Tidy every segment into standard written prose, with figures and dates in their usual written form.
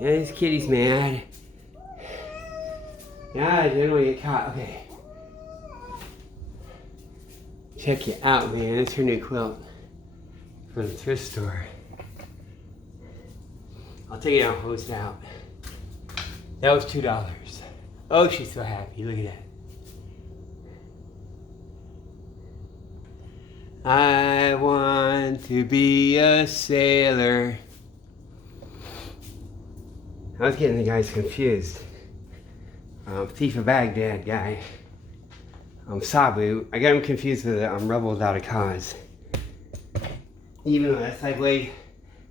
Yeah, this kitty's mad. Yeah, I didn't want to get caught. Okay. Check it out, man. It's her new quilt from the thrift store. I'll take it out and hose it out. That was $2. Oh, she's so happy. Look at that. I want to be a sailor. I was getting the guys confused. Thief of Baghdad guy. Sabu. I got him confused with Rebel Without a Cause. Even though that's like way,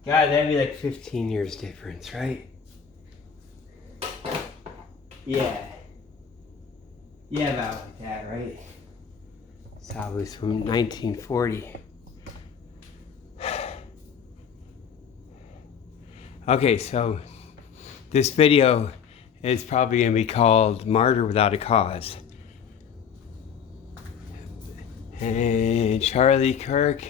God, that'd be like 15 years difference, right? Yeah. Yeah, about like that, right? Sabu's from 1940. Okay, so this video is probably going to be called Martyr Without a Cause. And Charlie Kirk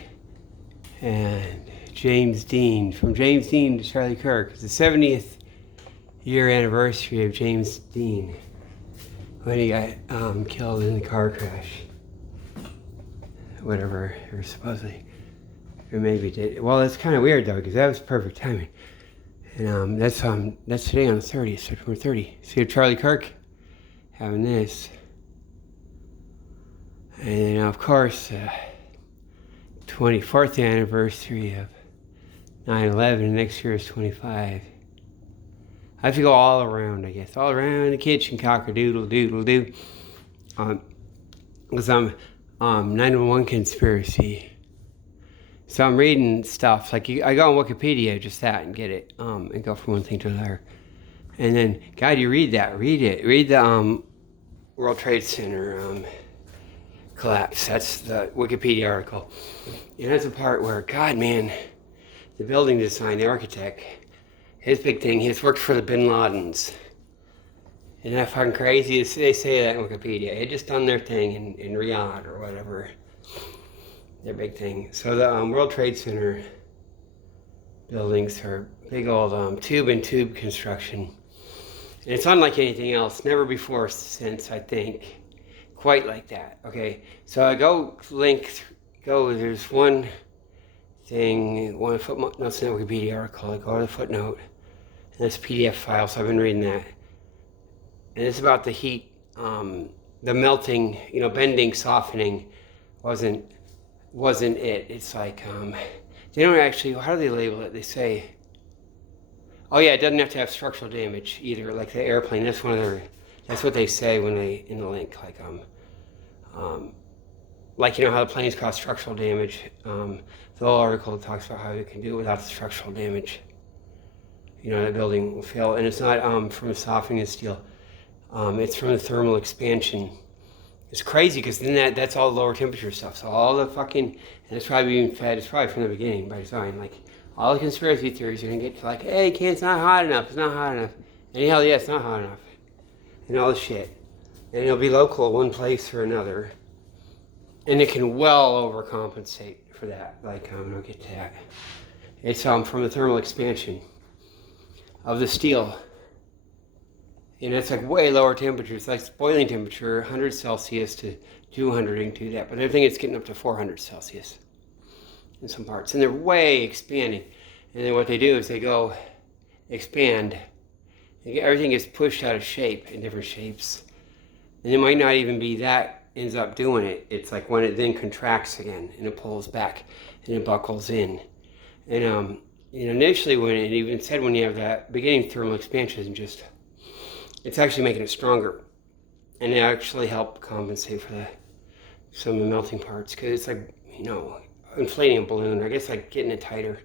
and James Dean. From James Dean to Charlie Kirk. It's the 70th year anniversary of James Dean when he got killed in the car crash. Whatever, or supposedly. Or maybe did. Well, that's kind of weird though, because that was perfect timing. And that's today on the 30th, September 30th. See Charlie Kirk having this. And then, of course, 24th anniversary of 9/11. Next year is 25. I have to go all around, I guess. All around the kitchen, cock-a-doodle-doodle-doo. Because I'm 9/11 conspiracy. So I'm reading stuff, like I go on Wikipedia, just that, and get it, and go from one thing to another. And then, God, you read that, read it. Read the World Trade Center collapse. That's the Wikipedia article. And that's a part where, God, man, the building design, the architect, his big thing, he's worked for the Bin Ladens. Isn't that fucking crazy? They say that in Wikipedia. They just done their thing in Riyadh or whatever. Their big thing. So the World Trade Center buildings are big old tube construction. And it's unlike anything else. Never before since, I think, quite like that. Okay, so I there's one thing, one footnote, no, it's not a Wikipedia article. I go to the footnote, and it's a PDF file, so I've been reading that. And it's about the heat, the melting, bending, softening wasn't it. It's like, they don't actually, how do they label it? They say, oh yeah, it doesn't have to have structural damage either, like the airplane. That's that's what they say when they, in the link, like how the planes cause structural damage. The whole article talks about how you can do it without the structural damage. The building will fail, and it's not from the softening of steel. It's from the thermal expansion. It's crazy because then that's all lower temperature stuff. So all the fucking, and it's probably being fed, it's probably from the beginning by design. Like all the conspiracy theories are going to get to like, hey, it's not hot enough, it's not hot enough. And hell yeah, it's not hot enough. And all this shit. And it'll be local one place or another. And it can well overcompensate for that. Like, I'll get to that. It's from the thermal expansion of the steel. And it's like way lower temperatures, like boiling temperature, 100 Celsius to 200, you can do that. But I think it's getting up to 400 Celsius in some parts. And they're way expanding. And then what they do is they go expand. Everything gets pushed out of shape in different shapes. And it might not even be that ends up doing it. It's like when it then contracts again and it pulls back and it buckles in. And initially when it even said when you have that beginning thermal expansion, it's actually making it stronger, and it actually helped compensate for some of the melting parts, because it's like, inflating a balloon, I guess, like getting it tighter,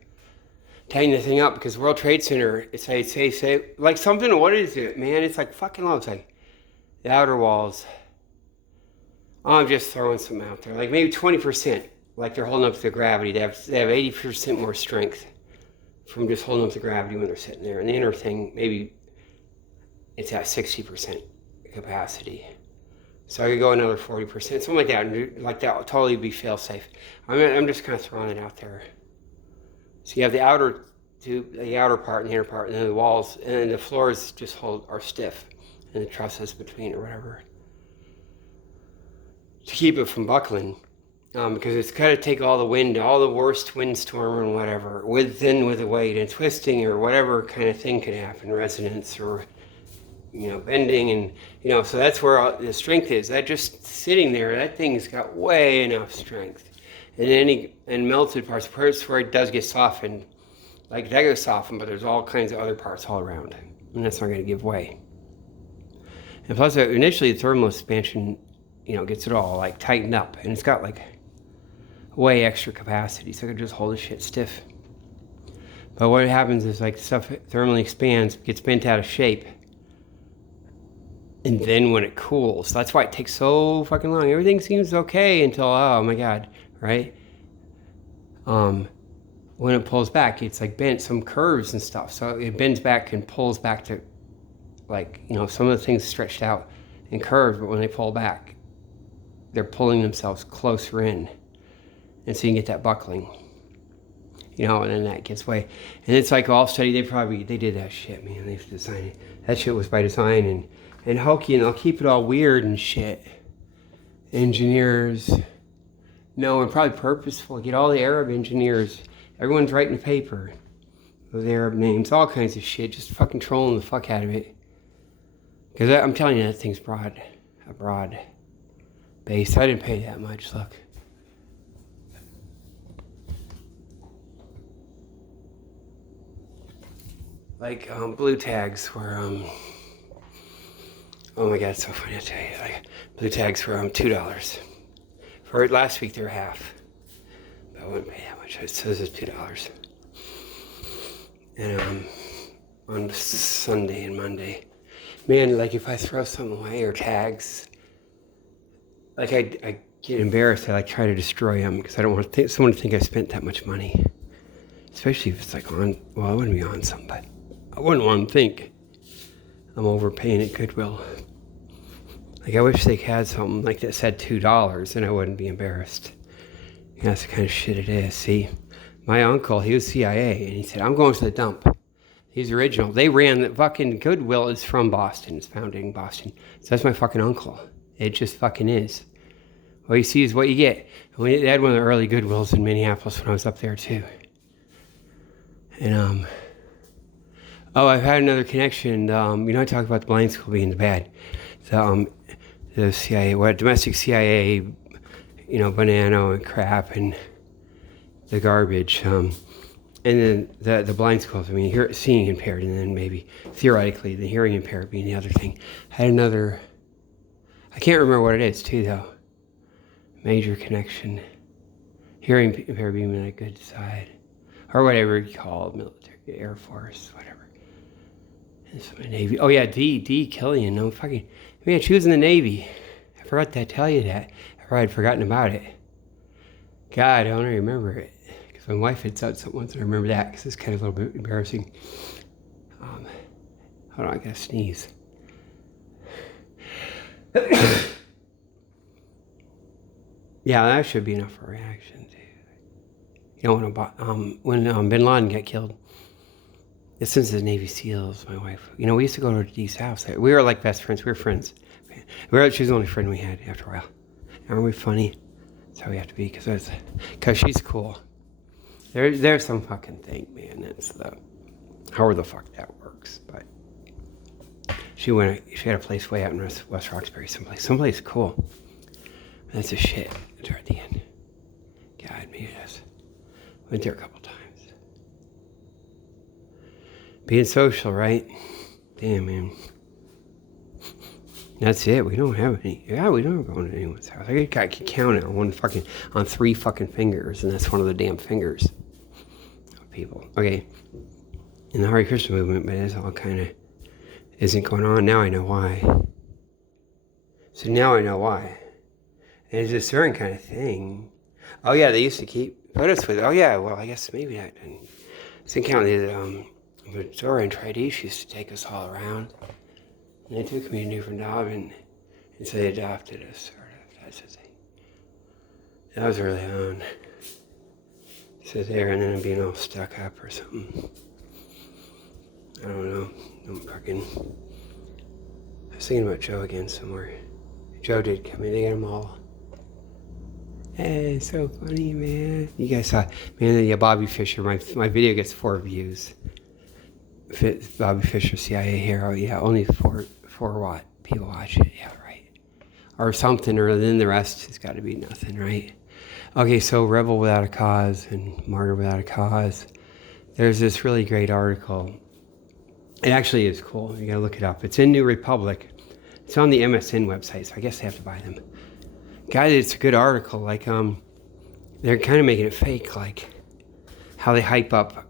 tightening the thing up, because World Trade Center, it's like, say, like something, what is it, man? It's like fucking low. It's like the outer walls. I'm just throwing some out there, like maybe 20%, like they're holding up to the gravity. They have 80% more strength from just holding up to gravity when they're sitting there, and the inner thing, maybe it's at 60% capacity. So I could go another 40%, something like that. And like that would totally be fail safe. I'm just kind of throwing it out there. So you have the outer the outer part and the inner part, and then the walls, and then the floors just are stiff, and the trusses between or whatever, to keep it from buckling. Because it's got to take all the wind, all the worst windstorm and whatever, with the weight and twisting or whatever kind of thing could happen, resonance or, bending, and, so that's where the strength is. That just sitting there, that thing's got way enough strength. And melted parts where it does get softened, like that goes softened, but there's all kinds of other parts all around, and that's not going to give way. And plus, initially the thermal expansion, gets it all like tightened up, and it's got like way extra capacity, so I could just hold the shit stiff. But what happens is like stuff thermally expands, gets bent out of shape, and then when it cools, that's why it takes so fucking long. Everything seems okay until, oh my god, right? When it pulls back, it's like bent some curves and stuff, so it bends back and pulls back to, like, some of the things stretched out and curved, but when they pull back, they're pulling themselves closer in. And so you can get that buckling, and then that gets way. And it's like all study, they did that shit, man. They've designed it. That shit was by design and hokey, and they'll keep it all weird and shit. Engineers, no, and probably purposeful. Get all the Arab engineers. Everyone's writing a paper with Arab names, all kinds of shit, just fucking trolling the fuck out of it. Because I'm telling you, that thing's a broad base. I didn't pay that much, look. Like blue tags were, oh my god, it's so funny to tell you. Like, blue tags were $2. For last week, they were half. But I wouldn't pay that much. So this is $2. And on Sunday and Monday, man, like if I throw something away or tags, like I get embarrassed. I like try to destroy them because I don't want someone to think I spent that much money. Especially if it's like I wouldn't be on some, but I wouldn't want them to think I'm overpaying at Goodwill. Like, I wish they had something like that said $2, and I wouldn't be embarrassed. That's the kind of shit it is. See, my uncle, he was CIA, and he said, I'm going to the dump. He's original. They ran the fucking Goodwill is from Boston. It's founded in Boston. So that's my fucking uncle. It just fucking is. What you see is what you get. And they had one of the early Goodwills in Minneapolis when I was up there, too. And, I've had another connection. I talk about the blind school being bad. The CIA, domestic CIA, banana and crap and the garbage. And then the blind schools, seeing impaired, and then maybe theoretically the hearing impaired being the other thing. I had another, I can't remember what it is too though. Major connection. Hearing impaired being on a good side. Or whatever you call it, military, Air Force, whatever. Navy. Oh yeah, D. Killian. No fucking. Man, she was in the Navy. I forgot to tell you that. I had forgotten about it. God, I don't remember it. Because my wife had said something once, and I remember that because it's kind of a little bit embarrassing. Hold on, I gotta sneeze. Yeah, that should be enough for a reaction too. When Bin Laden got killed. Since the Navy SEALs, my wife, we used to go to Dee's house. We were like best friends. We were friends. She was the only friend we had after a while. Aren't we funny? That's how we have to be, because she's cool. There's some fucking thing, man. That's however the fuck that works. But she had a place way out in West Roxbury, someplace cool. That's a shit. Toward the end. God, maybe that's. Went there a couple times. Being social, right? Damn, man. That's it. We don't have any. Yeah, we don't go to anyone's house. I can count it on 3 fucking fingers, and that's one of the damn fingers of people. Okay. In the Hare Krishna movement, but it's all kind of isn't going on. Now I know why. So now I know why. And it's a certain kind of thing. Oh yeah, they used to put us with. Oh yeah, well I guess maybe that didn't. It's in county. Zora and Tridesh used to take us all around. And they took me to Newfoundland, and so they adopted us, sort of. That's the thing. That was early on. So there, and then being all stuck up or something. I don't know. I'm fucking... I was thinking about Joe again somewhere. Joe did come in. They got them all. Hey, it's so funny, man. You guys saw, man, yeah, Bobby Fischer. My video gets 4 views. Bobby Fischer, CIA hero. Yeah, only 4 people watch it. Yeah, right. Or something, or then the rest has got to be nothing, right? Okay, so Rebel Without a Cause and Martyr Without a Cause. There's this really great article. It actually is cool. You gotta look it up. It's in New Republic. It's on the MSN website, so I guess they have to buy them. Guys, it's a good article. Like, they're kind of making it fake, like how they hype up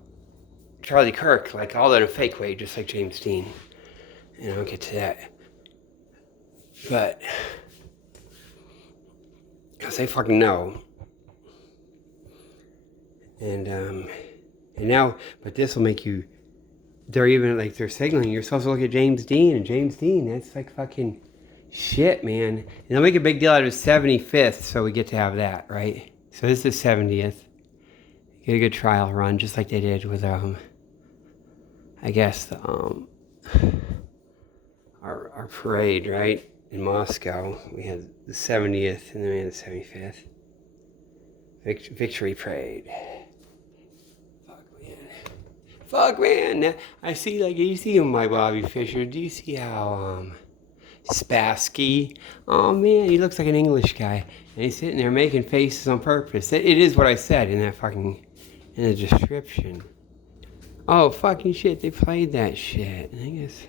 Charlie Kirk, like all that in a fake way, just like James Dean. And I'll get to that. But, because they fucking know. And now, but this will make you, they're even, like, they're signaling, you're supposed to look at James Dean, and James Dean, that's like fucking shit, man. And they'll make a big deal out of his 75th, so we get to have that, right? So this is 70th. Get a good trial run, just like they did with, I guess, the, our parade, right? In Moscow, we had the 70th, and then we had the 75th. Victory parade. Fuck, man. I see, like, you see him, my Bobby Fischer. Do you see how, Spassky? Oh, man, he looks like an English guy. And he's sitting there making faces on purpose. It is what I said in that fucking, in the description. Oh, fucking shit, they played that shit. I guess.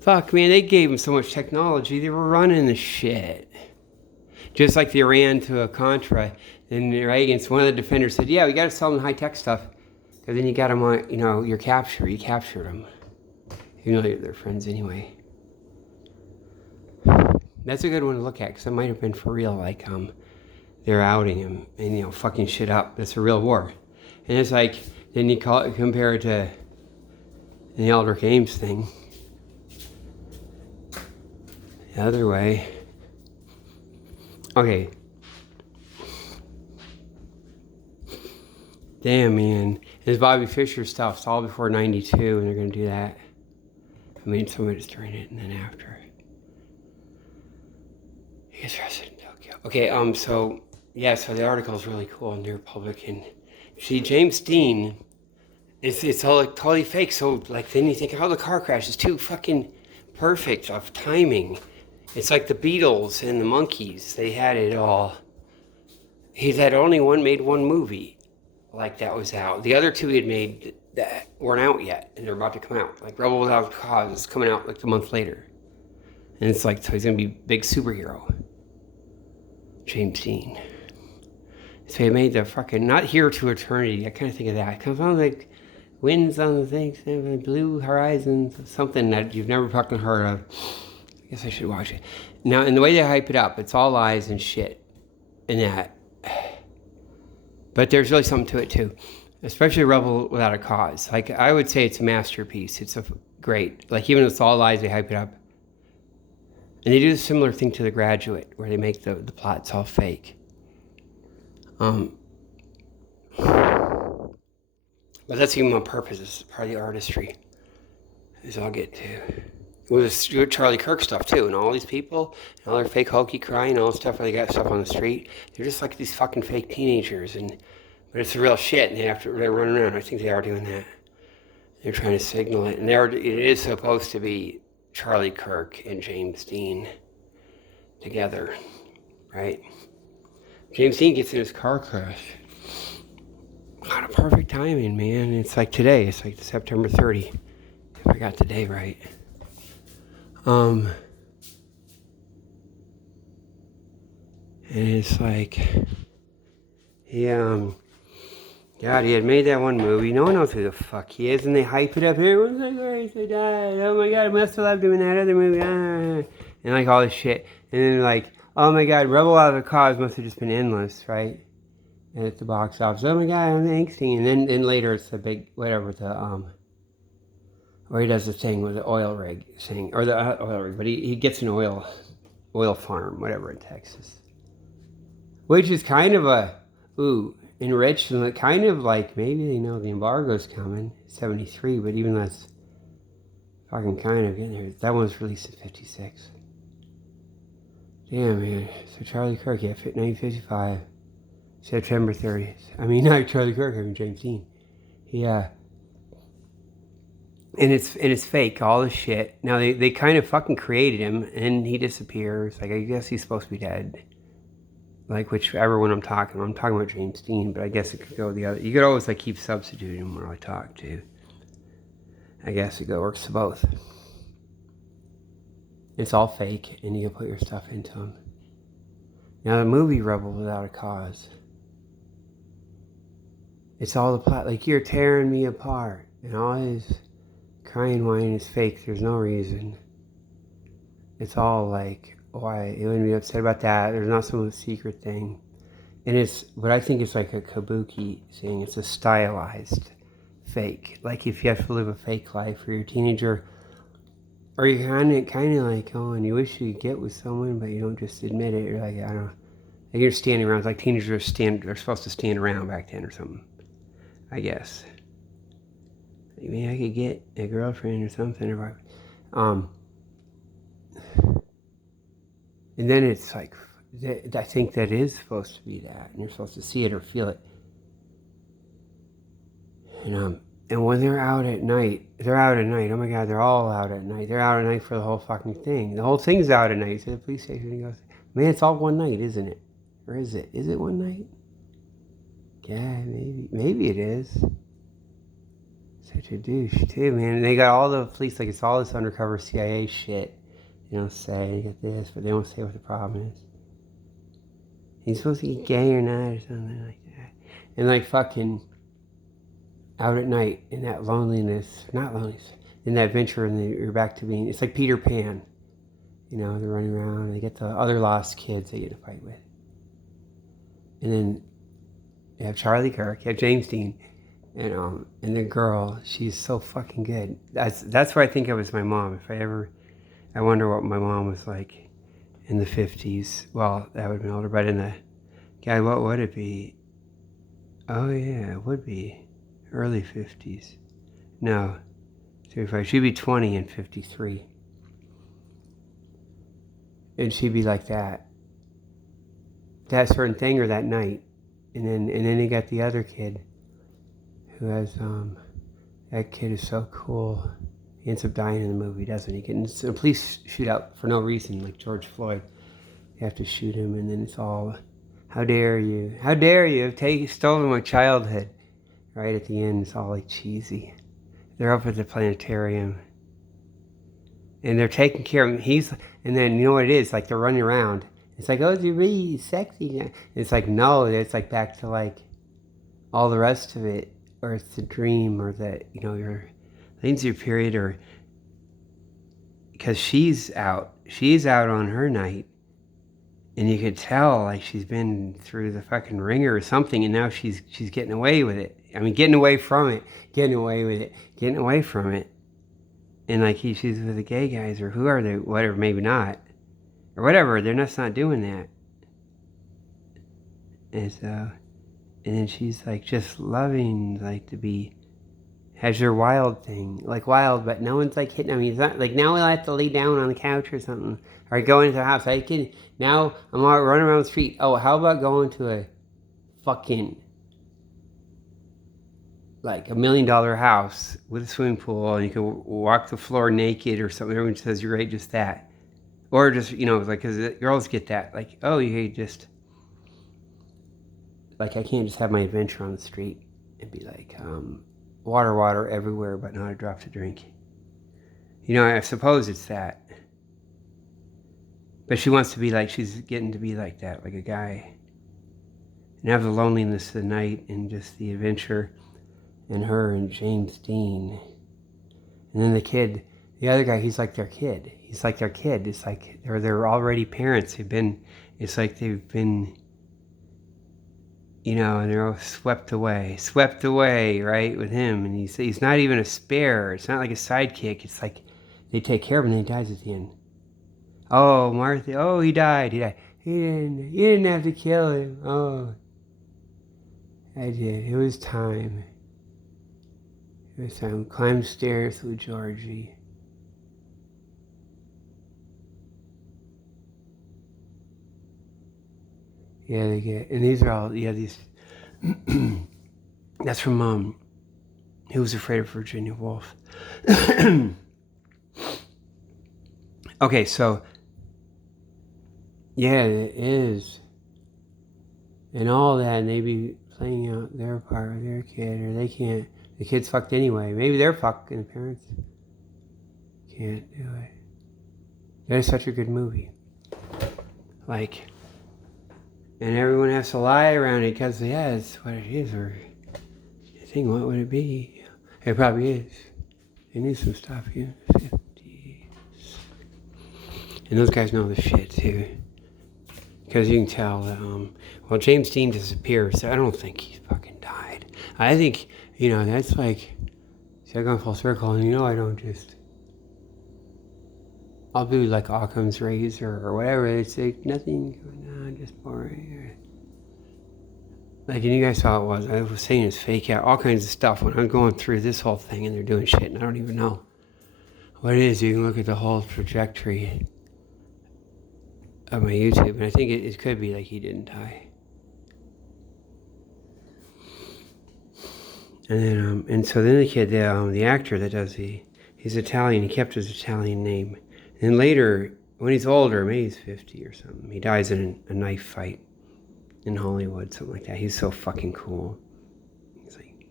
Fuck, man, they gave him so much technology. They were running the shit. Just like the Iran to a Contra. And Reagan's, one of the defenders said, yeah, we got to sell them high-tech stuff. Because then you got them on, you know, you captured them. You know they're friends anyway. That's a good one to look at, because it might have been for real, like, they're outing him and, you know, fucking shit up. That's a real war. And it's like, then you compare it to the Eldrick Ames thing. The other way. Okay. Damn, man. His Bobby Fischer stuff's all before 92, and they're going to do that. I mean, somebody's during it, and then after. He gets arrested in Tokyo. Okay, so the article's really cool in the Republican. See, James Dean, it's all like totally fake, so, like, then you think, oh, the car crash is too fucking perfect of timing. It's like the Beatles and the Monkees. They had it all. He's had only made one movie. Like that was out. The other 2 he had made that weren't out yet, and they're about to come out. Like Rebel Without a Cause is coming out like a month later, and it's like, so he's gonna be big superhero. James Dean. So he made the fucking not Here to Eternity. I kind of think of that. It comes on like winds on the things, blue horizons, something that you've never fucking heard of. I guess I should watch it now. And the way they hype it up, it's all lies and shit, and that. But there's really something to it too, especially Rebel Without a Cause. Like, I would say it's a masterpiece. It's a great, like, even if it's all lies, they hype it up. And they do a similar thing to The Graduate, where they make the plots all fake. But that's even on purpose. It's part of the artistry, as I'll get to. With Charlie Kirk stuff too, and all these people, and all their fake hokey crying, and all the stuff where they got stuff on the street. They're just like these fucking fake teenagers, but it's the real shit, and they're running around. I think they are doing that. They're trying to signal it, and it is supposed to be Charlie Kirk and James Dean together, right? James Dean gets in his car crash. What a perfect timing, man. It's like today. It's like September 30. If I got the day right. And it's like, God, he had made that one movie. No one knows who the fuck he is, and they hype it up. Everyone's like, Grace, they died. Oh my God, I must have loved doing that other movie. And like all this shit. And then like, oh my God, Rebel Out of the Cause must have just been endless, right? And at the box office, oh my God, I'm angsty. And then later it's the big, whatever, where he does the thing with the oil rig thing, or the oil rig, but he gets an oil farm, whatever, in Texas. Which is kind of enriched, and kind of like, maybe they know the embargo's coming, 73, but even less, Fucking kind of getting there. That one was released in 56. Damn, man. So Charlie Kirk, yeah, 1955. September 30th. I mean, not Charlie Kirk, I mean James Dean. Yeah. And it's fake, all the shit. Now, they kind of fucking created him, and he disappears. Like, I guess he's supposed to be dead. Like, whichever one I'm talking about James Dean, but I guess it could go the other. You could always, like, keep substituting him when I talk to. I guess it works to both. It's all fake, and you can put your stuff into them. Now, the movie Rebel Without a Cause. It's all the plot. Like, you're tearing me apart. And all his crying, whining is fake. There's no reason. It's all like, why? You wouldn't be upset about that. There's not some secret thing. And it's, what I think is like a kabuki thing. It's a stylized fake. Like, if you have to live a fake life or you're a teenager, or you're kind of like, oh, and you wish you could get with someone, but you don't just admit it. You're like, I don't know. Like, you're standing around. It's like teenagers they're supposed to stand around back then or something. I guess. Maybe I could get a girlfriend or something. And then it's like, I think that is supposed to be that, and you're supposed to see it or feel it. And when they're out at night. Oh my God, they're all out at night. They're out at night for the whole fucking thing. The whole thing's out at night. You see the police station, he goes, man, it's all one night, isn't it? Or is it? Is it one night? Yeah, maybe it is. Such a douche too, man. And they got all the police, like, it's all this undercover CIA shit. They don't say, you get this, but they don't say what the problem is. He's supposed to be gay or not, or something like that. And like, fucking out at night in that loneliness, not loneliness, in that adventure, and you're back to being, it's like Peter Pan. You know, they're running around, and they get the other lost kids they get to fight with. And then you have Charlie Kirk, you have James Dean, and the girl, she's so fucking good. That's what I think of as my mom. I wonder what my mom was like in the 50s. Well, that would have been older, but what would it be? Oh yeah, it would be early 50s. No, 35. She'd be 20 in 53. And she'd be like that certain thing or that night. And then they got the other kid who has, that kid is so cool. He ends up dying in the movie, doesn't he? It's a police shootout for no reason, like George Floyd. You have to shoot him, and then it's all, how dare you? How dare you have stolen my childhood? Right at the end, it's all like cheesy. They're up at the planetarium, and they're taking care of him. And then you know what it is? Like, they're running around. It's like, oh, you're really sexy. And it's like, no, it's like back to like all the rest of it, or it's the dream, or that, you know, I think it's your period, or because she's out on her night, and you could tell like she's been through the fucking ringer or something, and now she's getting away with it. I mean, getting away from it, and like she's with the gay guys, or who are they? Whatever, maybe not. Or whatever, they're not doing that. And so, and then she's like just loving, like, to be, has her wild thing, like wild, but no one's like hitting. I mean, it's not like, now I have to lay down on the couch or something, or go into the house. Now I'm all running around the street. Oh, how about going to a fucking, like, $1 million house with a swimming pool, and you can walk the floor naked or something. Everyone says you're right, just that. Or just, you know, like, because girls get that. Like, oh, you just, like, I can't just have my adventure on the street and be like, water everywhere, but not a drop to drink. You know, I suppose it's that. But she wants to be like, she's getting to be like that, like a guy. And have the loneliness of the night and just the adventure, and her and James Dean. And then the other guy, he's like their kid. It's like, they're already parents. It's like they've been, you know, and they're all swept away, right, with him. And he's not even a spare. It's not like a sidekick. It's like they take care of him, and he dies at the end. Oh, Martha, oh, he died. You didn't have to kill him. Oh, I did. It was time. Climbed stairs with Georgie. Yeah, they get, and these are all, yeah, these, that's from, Who's Afraid of Virginia Woolf. Okay, so, yeah, it is. And all that, and they be playing out their part with their kid, or they can't, the kid's fucked anyway. Maybe they're fucked and the parents can't do it. That is such a good movie. Like, and everyone has to lie around it because, yeah, it's what it is, or you think, what would it be? It probably is. They need some stuff, yeah. 50s. And those guys know the shit, too. Because you can tell that, well, James Dean disappears, so I don't think he's fucking died. I think, that's like, see, I go full circle, and I don't just, I'll do like Occam's razor or whatever. It's like nothing going on, just boring. Like, and you guys saw it was. I was saying it's fake out, all kinds of stuff. When I'm going through this whole thing and they're doing shit and I don't even know what it is, you can look at the whole trajectory of my YouTube, and I think it could be like he didn't die. And then, and so then the kid, the actor that does he's Italian. He kept his Italian name. And later, when he's older, maybe he's 50 or something, he dies in a knife fight in Hollywood, something like that. He's so fucking cool. He's like,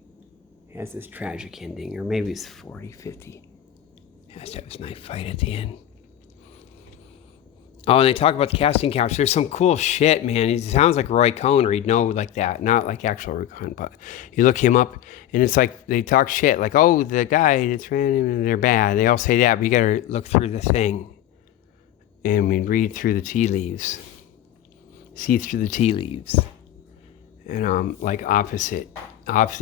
he has this tragic ending, or maybe it's 40, 50. He has to have his knife fight at the end. Oh, and they talk about the casting couch. There's some cool shit, man. He sounds like Roy Cohn, or he'd know like that. Not like actual Roy Cohn, but you look him up, and it's like they talk shit. Like, oh, the guy that's random, and they're bad. They all say that, but you gotta look through the thing. And read through the tea leaves. See through the tea leaves. And like opposite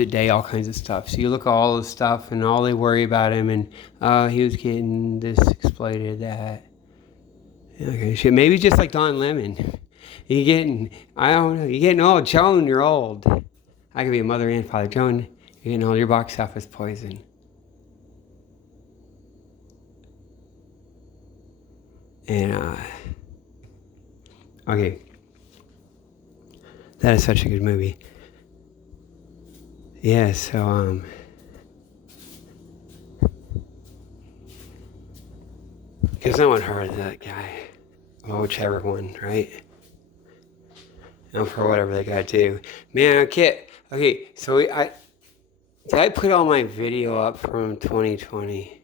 day, all kinds of stuff. So you look at all the stuff, and all they worry about him, and he was getting this exploited, that. Okay, shit. Maybe just like Don Lemon. You're getting old. Joan, you're old. I could be a mother and father. Joan, you're getting old. Your box office poison. And, okay. That is such a good movie. Yeah, so, because no one heard that guy. Well, whichever one, right? And for whatever they gotta do. Man, okay, so did I put all my video up from 2020?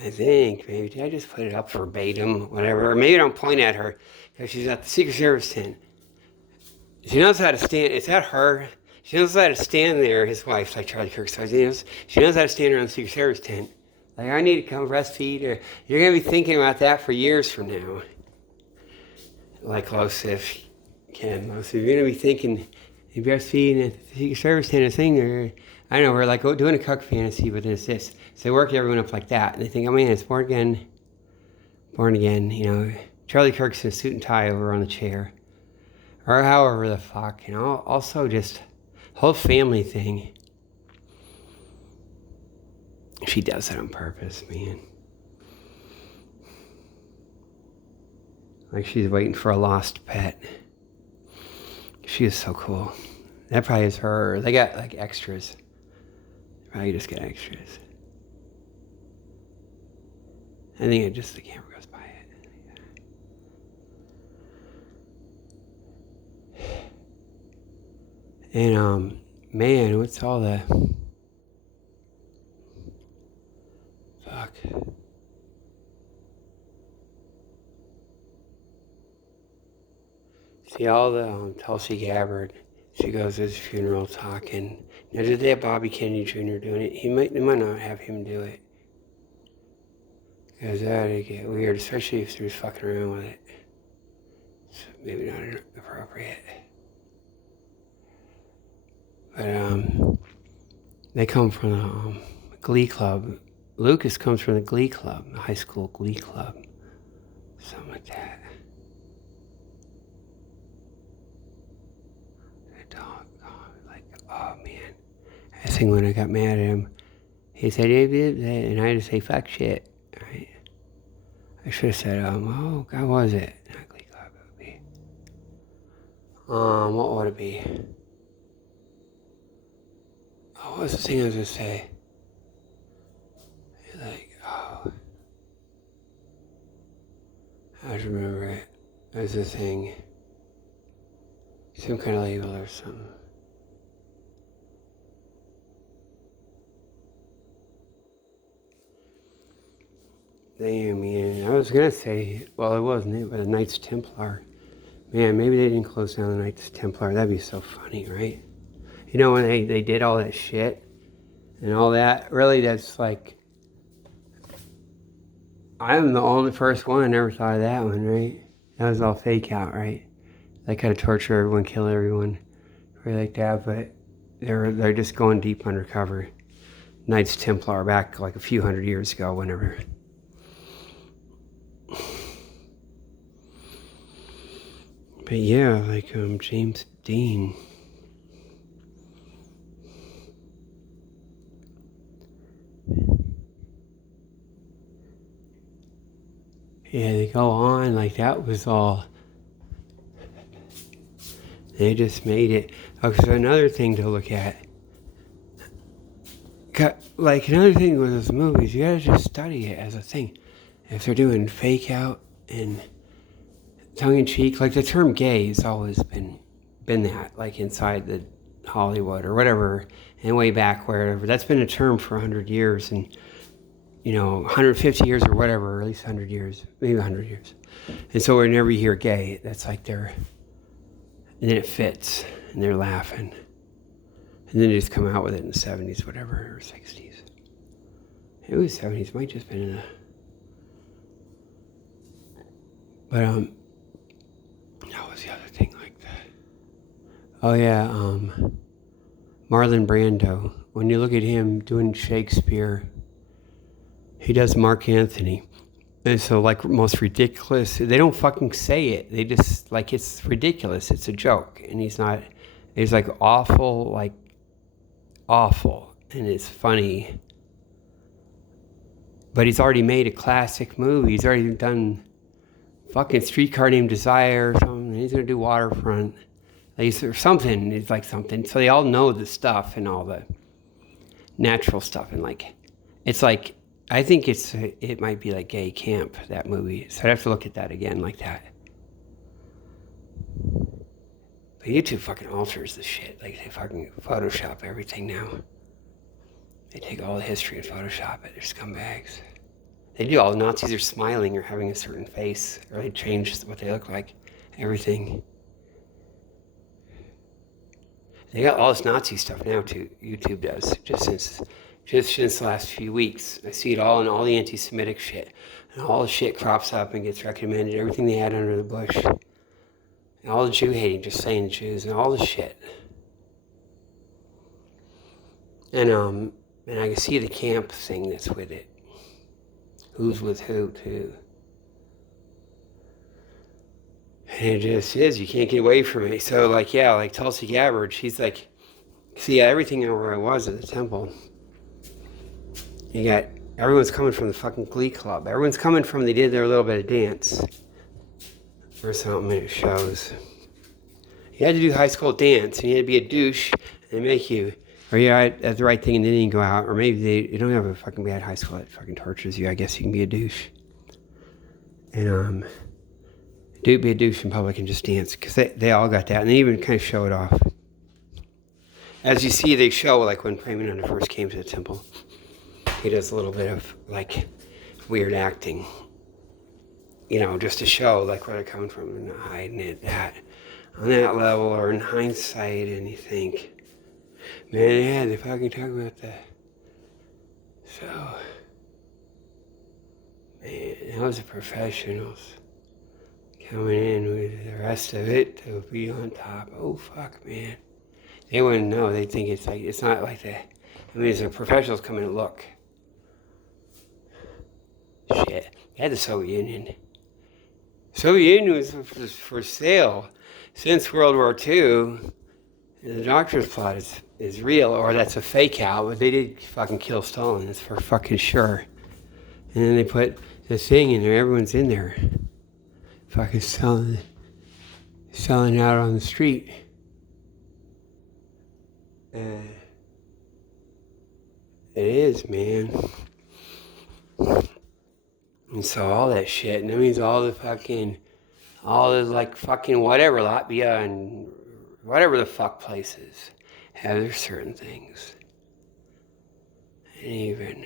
I think, maybe, did I just put it up verbatim, whatever? Or maybe I don't point at her, because she's at the Secret Service tent. She knows how to stand, is that her? She knows how to stand there, his wife, like Charlie Kirk says, she knows how to stand around the Secret Service tent. Like, I need to come breastfeed, or you're going to be thinking about that for years from now. Like Losif, Ken Losif, you're going to be thinking, you breastfeeding at the Secret Service tent, a thing, or, I don't know, we're like doing a cuck fantasy, but then it's this. So they work everyone up like that, and they think, oh man, it's born again, Charlie Kirk's in a suit and tie over on the chair. Or however the fuck, also just, whole family thing. She does it on purpose, man. Like she's waiting for a lost pet. She is so cool. That probably is her. They got like extras. Probably just get extras. I think the camera goes by it. And man, what's all the fuck? See all the Tulsi Gabbard. She goes to his funeral talking. Now, did they have Bobby Kennedy Jr. doing it? They might not have him do it. Because that'd get weird, especially if they're fucking around with it. It's maybe not appropriate. But they come from the Glee Club. Lucas comes from the Glee Club, the high school Glee Club. Something like that. Oh man, I think when I got mad at him, he said, and I had to say, fuck shit, right? I should have said, oh, God, was it? Not Glee Club, it would be. What would it be? Oh, what was the thing I was gonna say? Like, oh, I just remember it. It was a thing. Some kind of label or something. I was gonna say, well, it wasn't it, but a Knights Templar. Man, maybe they didn't close down the Knights Templar. That'd be so funny, right? You know, when they did all that shit and all that, really, that's like, I'm the only first one that never thought of that one, right? That was all fake out, right? They kind of torture everyone, kill everyone, right like that, but they're just going deep undercover. Knights Templar back like a few hundred years ago, whenever. But yeah, like James Dean. Yeah, they go on like that was all. They just made it. Okay, so another thing to look at. Like another thing with those movies, you gotta just study it as a thing. If they're doing fake out and tongue in cheek, like the term gay has always been that, like inside the Hollywood or whatever, and way back wherever. That's been a term for 100 years and 150 years or whatever, or at least 100 years, maybe 100 years. And so whenever you hear gay, that's like and then it fits, and they're laughing. And then they just come out with it in the 70s, whatever, or 60s. It was 70s, might just been in the... But, that was the other thing like that. Oh yeah, Marlon Brando. When you look at him doing Shakespeare, he does Mark Antony. And so, like, most ridiculous, they don't fucking say it. They just, like, it's ridiculous. It's a joke. And he's like, awful, and it's funny. But he's already made a classic movie. He's already done fucking Streetcar Named Desire or something. He's going to do Waterfront. Or something. It's like something. So they all know the stuff and all the natural stuff. And, like, it's like, I think it might be like gay camp, that movie. So I'd have to look at that again like that. But YouTube fucking alters the shit. Like, they fucking Photoshop everything now. They take all the history and Photoshop it. They're scumbags. They do. All the Nazis are smiling or having a certain face. Or they change what they look like. Everything. They got all this Nazi stuff now too. YouTube does. Just since the last few weeks. I see it all in all the anti-Semitic shit. And all the shit crops up and gets recommended. Everything they had under the bush. And all the Jew hating, just saying Jews and all the shit. And I can see the camp thing that's with it. Who's with who too. And it just is, you can't get away from it. So like Tulsi Gabbard, she's like, see everything where I was at the temple. You got, everyone's coming from the fucking Glee Club. Everyone's coming from, they did their little bit of dance. Or something, and it shows. You had to do high school dance, and you had to be a douche, and they make you, or you're at the right thing, and then you can go out, or maybe they don't have a fucking bad high school that fucking tortures you. I guess you can be a douche. And, be a douche in public and just dance, because they all got that, and they even kind of show it off. As you see, they show, like, when Premananda first came to the temple. He does a little bit of, like, weird acting. Just to show, like, where they're coming from and not hiding it on that level or in hindsight. And you think, man, yeah, they fucking talk about that. So, man, those are professionals coming in with the rest of it to be on top. Oh, fuck, man. They wouldn't know. They think it's not like that. I mean, it's the professionals come in and look. Shit. They had the Soviet Union. Soviet Union was for sale since World War II. The doctor's plot is real, or that's a fake out, but they did fucking kill Stalin, that's for fucking sure. And then they put the thing in there, everyone's in there. Fucking Stalin. selling out on the street. And it is, man. And so all that shit, and that means all the like fucking whatever, Latvia and whatever the fuck places have their certain things. And even,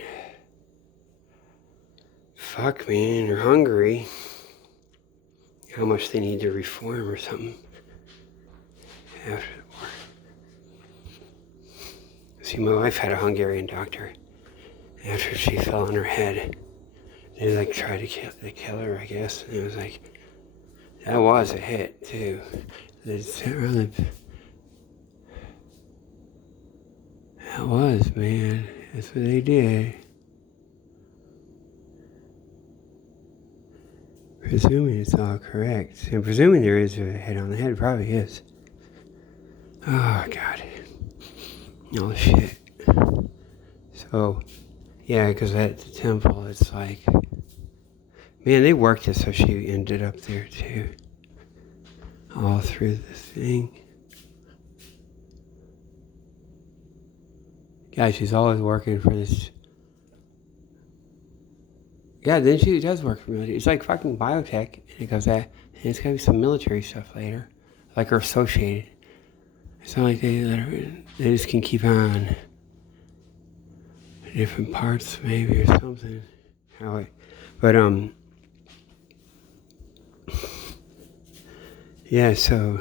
fuck man, or Hungary, how much they need to reform or something after the war. See, my wife had a Hungarian doctor. After she fell on her head, they like tried to kill her, I guess. And it was like, that was a hit too. That was, man. That's what they did. Presuming it's all correct. And presuming there is a hit on the head, probably is. Oh, God. No shit. So, yeah, because at the temple, it's like, man, they worked it so she ended up there too. All through the thing. Yeah, she's always working for this. Yeah, then she does work for military. It's like fucking biotech, and it goes that, and it's gotta be some military stuff later, like her associated. It's not like they just can keep on different parts, maybe or something. But yeah. So.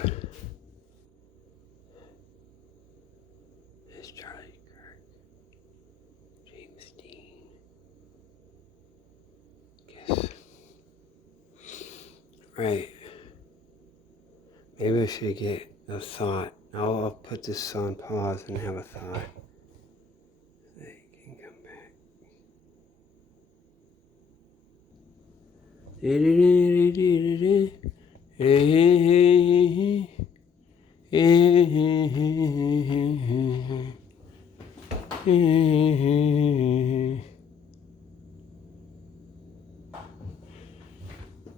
Right. Maybe I should get a thought. I'll put this on pause and have a thought. They can come back.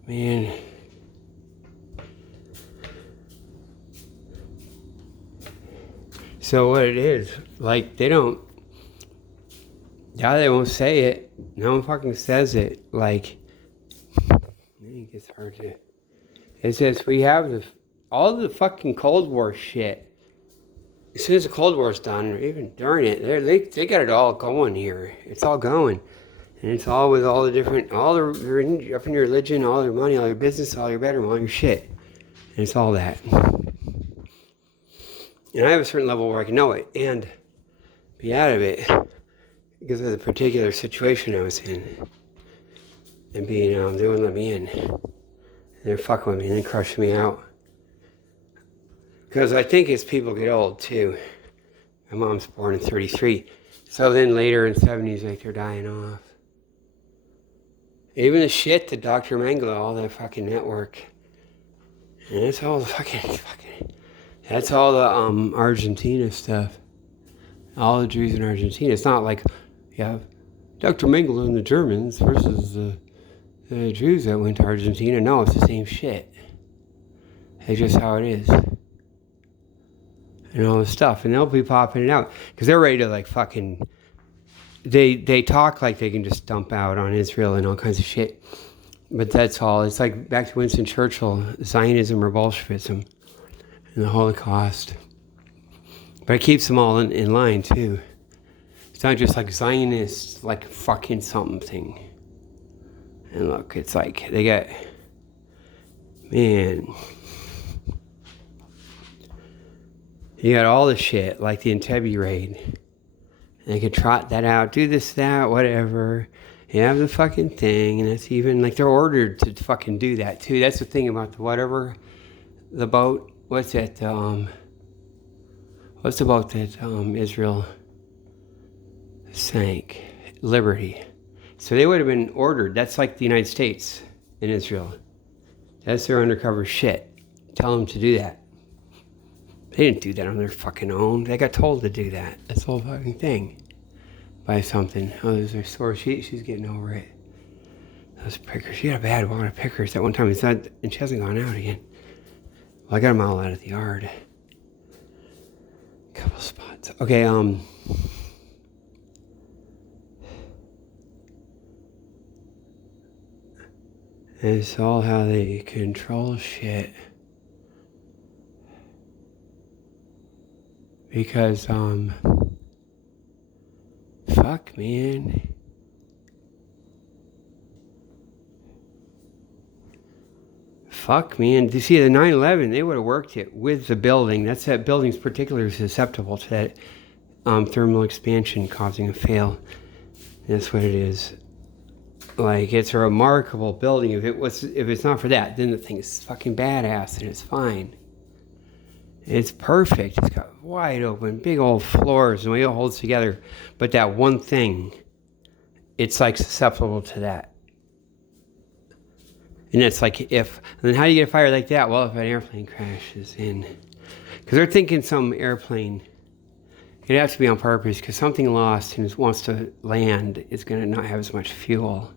Man. So what it is, like they won't say it. No one fucking says it. Like, I think it's hard to. It says we have all the fucking Cold War shit. As soon as the Cold War's done, or even during it, they got it all going here. It's all going. And it's all with all the different, up in your religion, all your money, all your business, all your bedroom, all your shit. And it's all that. And I have a certain level where I can know it and be out of it because of the particular situation I was in. And being, they wouldn't let me in. And they're fucking with me and they crushing me out. Because I think as people get old too, my mom's born in 33. So then later in 70s, like they're dying off. Even the shit that Dr. Mengele, all that fucking network. And it's all the fucking, that's all the Argentina stuff. All the Jews in Argentina. It's not like you have Dr. Mengele and the Germans versus the Jews that went to Argentina. No, it's the same shit. It's just how it is. And all this stuff. And they'll be popping it out. Because they're ready to like fucking... They talk like they can just dump out on Israel and all kinds of shit. But that's all. It's like back to Winston Churchill, Zionism or Bolshevism and the Holocaust. But it keeps them all in line too. It's not just like Zionists, like fucking something. And look, it's like they got, man. You got all the shit, like the Entebbe raid. They could trot that out, do this, that, whatever. You have the fucking thing, and it's even, like, they're ordered to fucking do that, too. That's the thing about the whatever, the boat, what's it, what's the boat that Israel sank? Liberty. So they would have been ordered. That's like the United States in Israel. That's their undercover shit. Tell them to do that. They didn't do that on their fucking own. They got told to do that. That's the whole fucking thing. By something. Oh, there's her sore. She's getting over it. Those pickers. She had a bad one of pickers at one time. And she hasn't gone out again. Well, I got them all out of the yard. Couple spots. Okay, and it's all how they control shit. Because, fuck, man. Fuck, man. You see, the 9/11, they would have worked it with the building. That building's particularly susceptible to that thermal expansion causing a fail. That's what it is. Like, it's a remarkable building. If it's not for that, then the thing is fucking badass and it's fine. It's perfect. It's got wide open, big old floors, and it all holds together. But that one thing, it's like susceptible to that. And it's like and then how do you get a fire like that? Well, if an airplane crashes in. Because they're thinking some airplane, it'd have to be on purpose, because something lost and wants to land is going to not have as much fuel.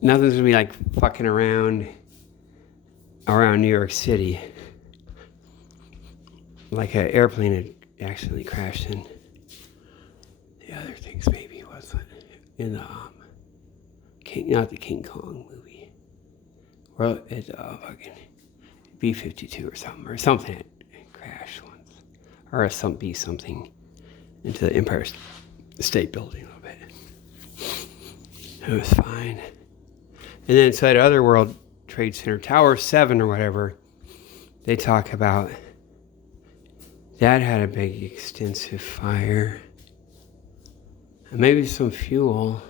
Nothing's going to be like fucking around New York City. Like an airplane had accidentally crashed in. The other things maybe wasn't in the not the King Kong movie. Well, it's fucking B-52 or something had crashed once, or something into the Empire State Building a little bit. It was fine. And then inside other World Trade Center, Tower 7 or whatever, they talk about that had a big extensive fire. And maybe some fuel.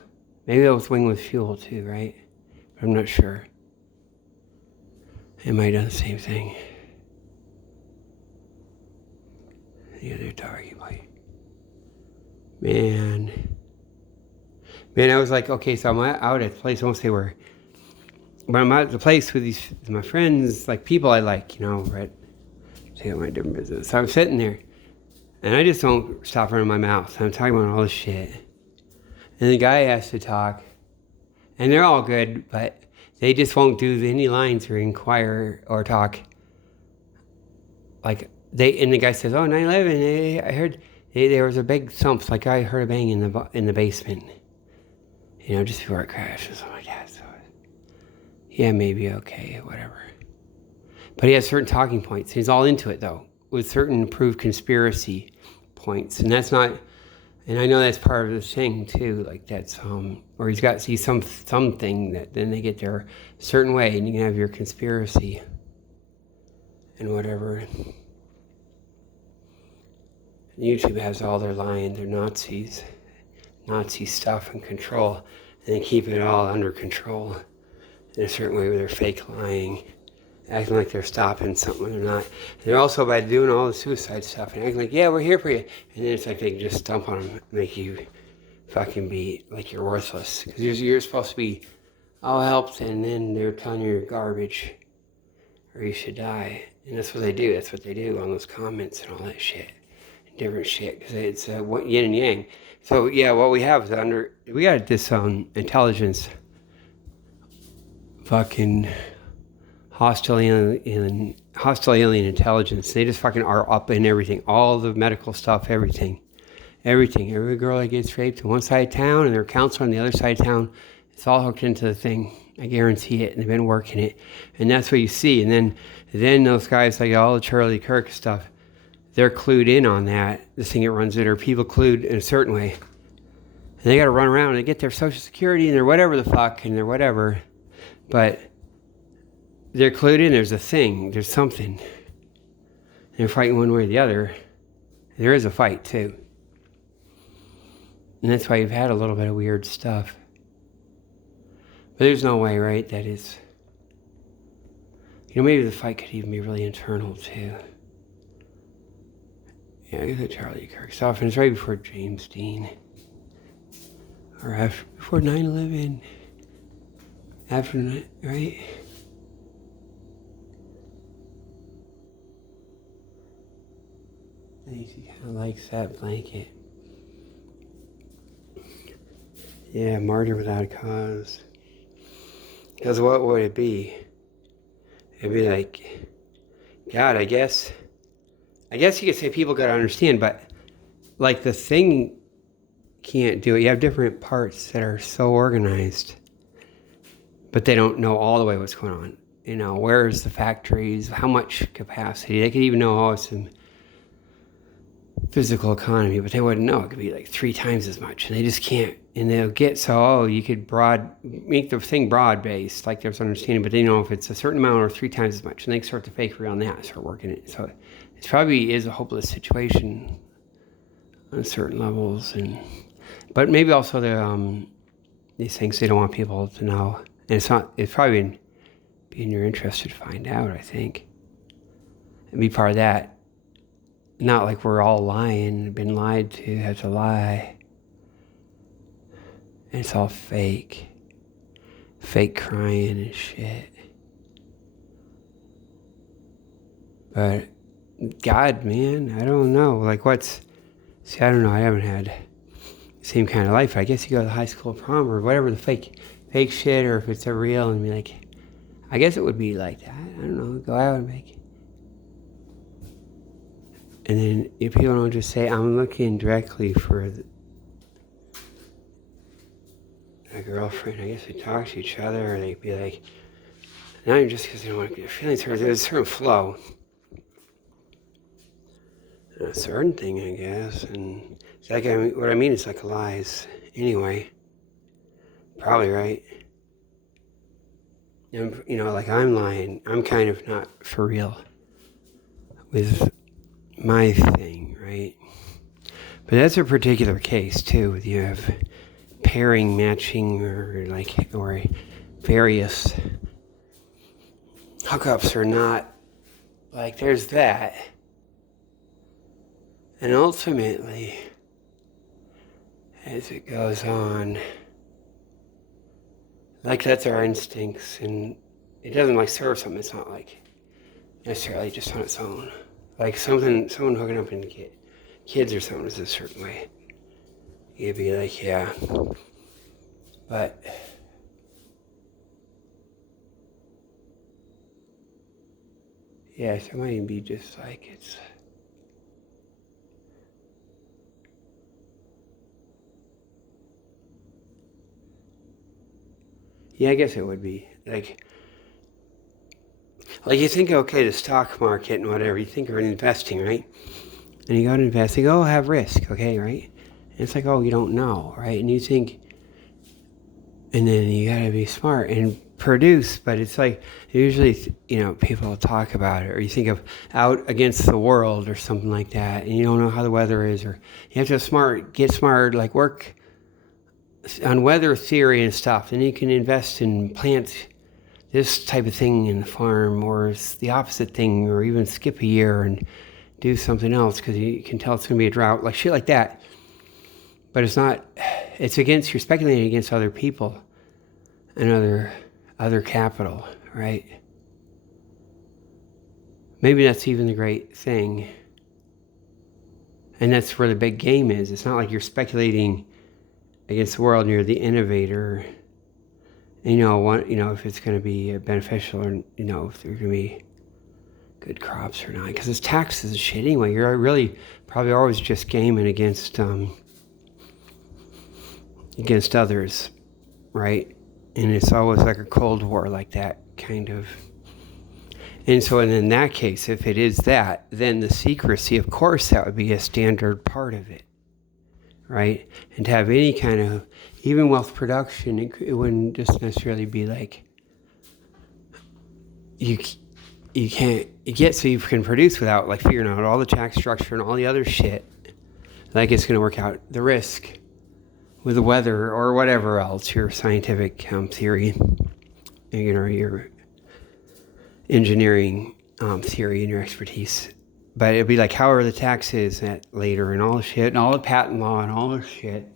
Maybe that was winged with fuel too, right? But I'm not sure. It might have done the same thing. The other talking point. Man, I was like, okay, so I'm out at the place, I won't say where. But I'm at the place with my friends, like people I like, right? Take out my different business. So I'm sitting there, and I just don't stop running my mouth. I'm talking about all this shit. And the guy has to talk, and they're all good, but they just won't do any lines or inquire or talk. And the guy says, "Oh, 9/11, I heard there was a big thump, like I heard a bang in the basement, just before it crashed or something like that." So, yeah, maybe okay, whatever. But he has certain talking points. He's all into it though, with certain proved conspiracy points, and that's not. And I know that's part of the thing too, like that's or he's got to see something that then they get there a certain way, and you can have your conspiracy and whatever. And YouTube has all their lying, their Nazi stuff and control, and they keep it all under control in a certain way with their fake lying, acting like they're stopping something when they're not. And they're also, by doing all the suicide stuff and acting like, yeah, we're here for you. And then it's like they can just stomp on them, make you fucking be like you're worthless. Because you're supposed to be all helped, and then they're telling you you're garbage or you should die. And that's what they do. That's what they do on those comments and all that shit. Different shit. Because it's yin and yang. So, yeah, what we have is we got this intelligence fucking hostile alien intelligence. They just fucking are up in everything. All the medical stuff, everything. Every girl that gets raped on one side of town and their counselor on the other side of town, it's all hooked into the thing. I guarantee it. And they've been working it. And that's what you see. And then those guys, like all the Charlie Kirk stuff, they're clued in on that. The thing that runs it, or people clued in a certain way. And they got to run around and get their Social Security and their whatever the fuck and their whatever. But they're clued in. There's a thing. There's something. They're fighting one way or the other. There is a fight too. And that's why you've had a little bit of weird stuff. But there's no way, right, that is... maybe the fight could even be really internal too. Yeah, look at the Charlie Kirk stuff. And it's right before James Dean. Or before 9/11. After, right? I think she kind of likes that blanket. Yeah, martyr without a cause. Because what would it be? It'd be like, God, I guess you could say people got to understand, but like the thing can't do it. You have different parts that are so organized, but they don't know all the way what's going on. Where's the factories, how much capacity. They could even know, some physical economy, but they wouldn't know. It could be like 3 times as much, and they just can't. And they'll get you could make the thing broad based, like there's understanding, but they know if it's a certain amount or 3 times as much, and they start to fake around that and start working it. So it probably is a hopeless situation on certain levels, but maybe also these things they don't want people to know, and it's probably in your interest to find out, I think, and be part of that. Not like we're all lying, been lied to, have to lie. And it's all fake crying and shit. But God, man, I don't know. Like I don't know, I haven't had the same kind of life. I guess you go to the high school prom or whatever, the fake shit, or if it's a real, and be like, I guess it would be like that. I don't know, go out and make it. And then if people don't just say, I'm looking directly for a girlfriend, I guess they talk to each other, or they'd be like, not even just because they don't want to get their feelings hurt, there's a certain flow. A certain thing, I guess. And it's like, what I mean is like lies. Anyway, probably right. And, like I'm lying. I'm kind of not for real with my thing, right? But that's a particular case too. You have pairing, matching, or various hookups or not. Like there's that. And ultimately, as it goes on, like that's our instincts, and it doesn't serve something. It's not necessarily just on its own. Like someone hooking up into kids or something is a certain way. You'd be like, yeah. But yeah, it might even be just like it's. Yeah, I guess it would be like you think, okay, the stock market and whatever, you think of investing, right? And you go to invest, you go, have risk, okay, right? And it's like, oh, you don't know, right? And you think, and then you gotta be smart and produce, but it's like, usually, people talk about it, or you think of out against the world or something like that, and you don't know how the weather is, or you have to get smart, like work on weather theory and stuff, and you can invest in plants this type of thing in the farm, or the opposite thing, or even skip a year and do something else because you can tell it's going to be a drought, like shit like that. But you're speculating against other people and other capital, right? Maybe that's even the great thing. And that's where the big game is. It's not like you're speculating against the world and you're the innovator. And if it's going to be beneficial, or if there's going to be good crops or not, because it's taxes and shit anyway. You're really probably always just gaming against others, right? And it's always like a Cold War, like that kind of. And so, in that case, if it is that, then the secrecy, of course, that would be a standard part of it, right? And to have any kind of, even wealth production, it wouldn't just necessarily be like, you can't get so you can produce without figuring out all the tax structure and all the other shit. Like it's going to work out the risk with the weather or whatever else, your scientific theory, your engineering theory and your expertise. But it'd be like, how are the taxes later and all the shit and all the patent law and all the shit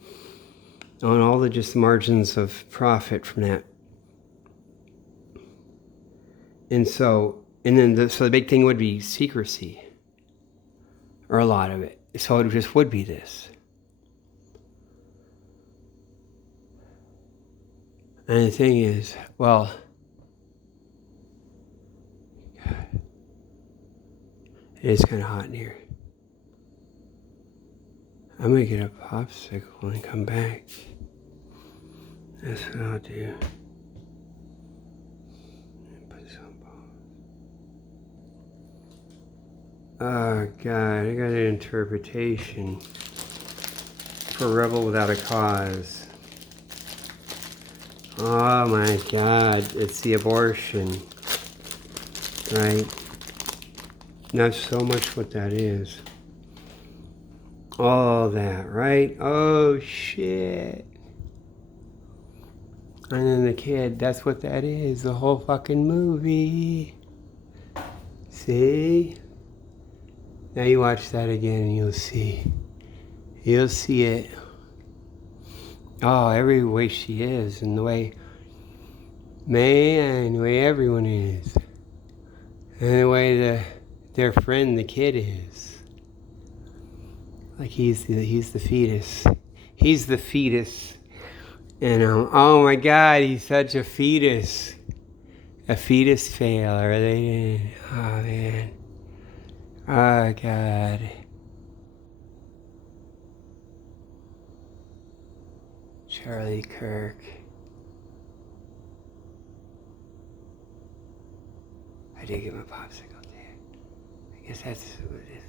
on all the just margins of profit from that. And so, the big thing would be secrecy, or a lot of it. So it just would be this. And the thing is, well, It is kind of hot in here. I'm gonna get a popsicle and come back. That's what I'll do. Put this on pause. Oh God, I got an interpretation for Rebel Without a Cause. Oh my God, it's the abortion, right? Not so much what that is. All that, right? Oh shit. And then the kid, that's what that is, the whole fucking movie. See? Now you watch that again and you'll see. You'll see it. Oh, every way she is and the way, man, the way everyone is. And the way their friend, the kid, is. Like he's the fetus. He's the fetus. And oh my God, he's such a fetus. A fetus failure. Oh man. Oh God. Charlie Kirk. I did get my popsicle there. I guess that's what it is.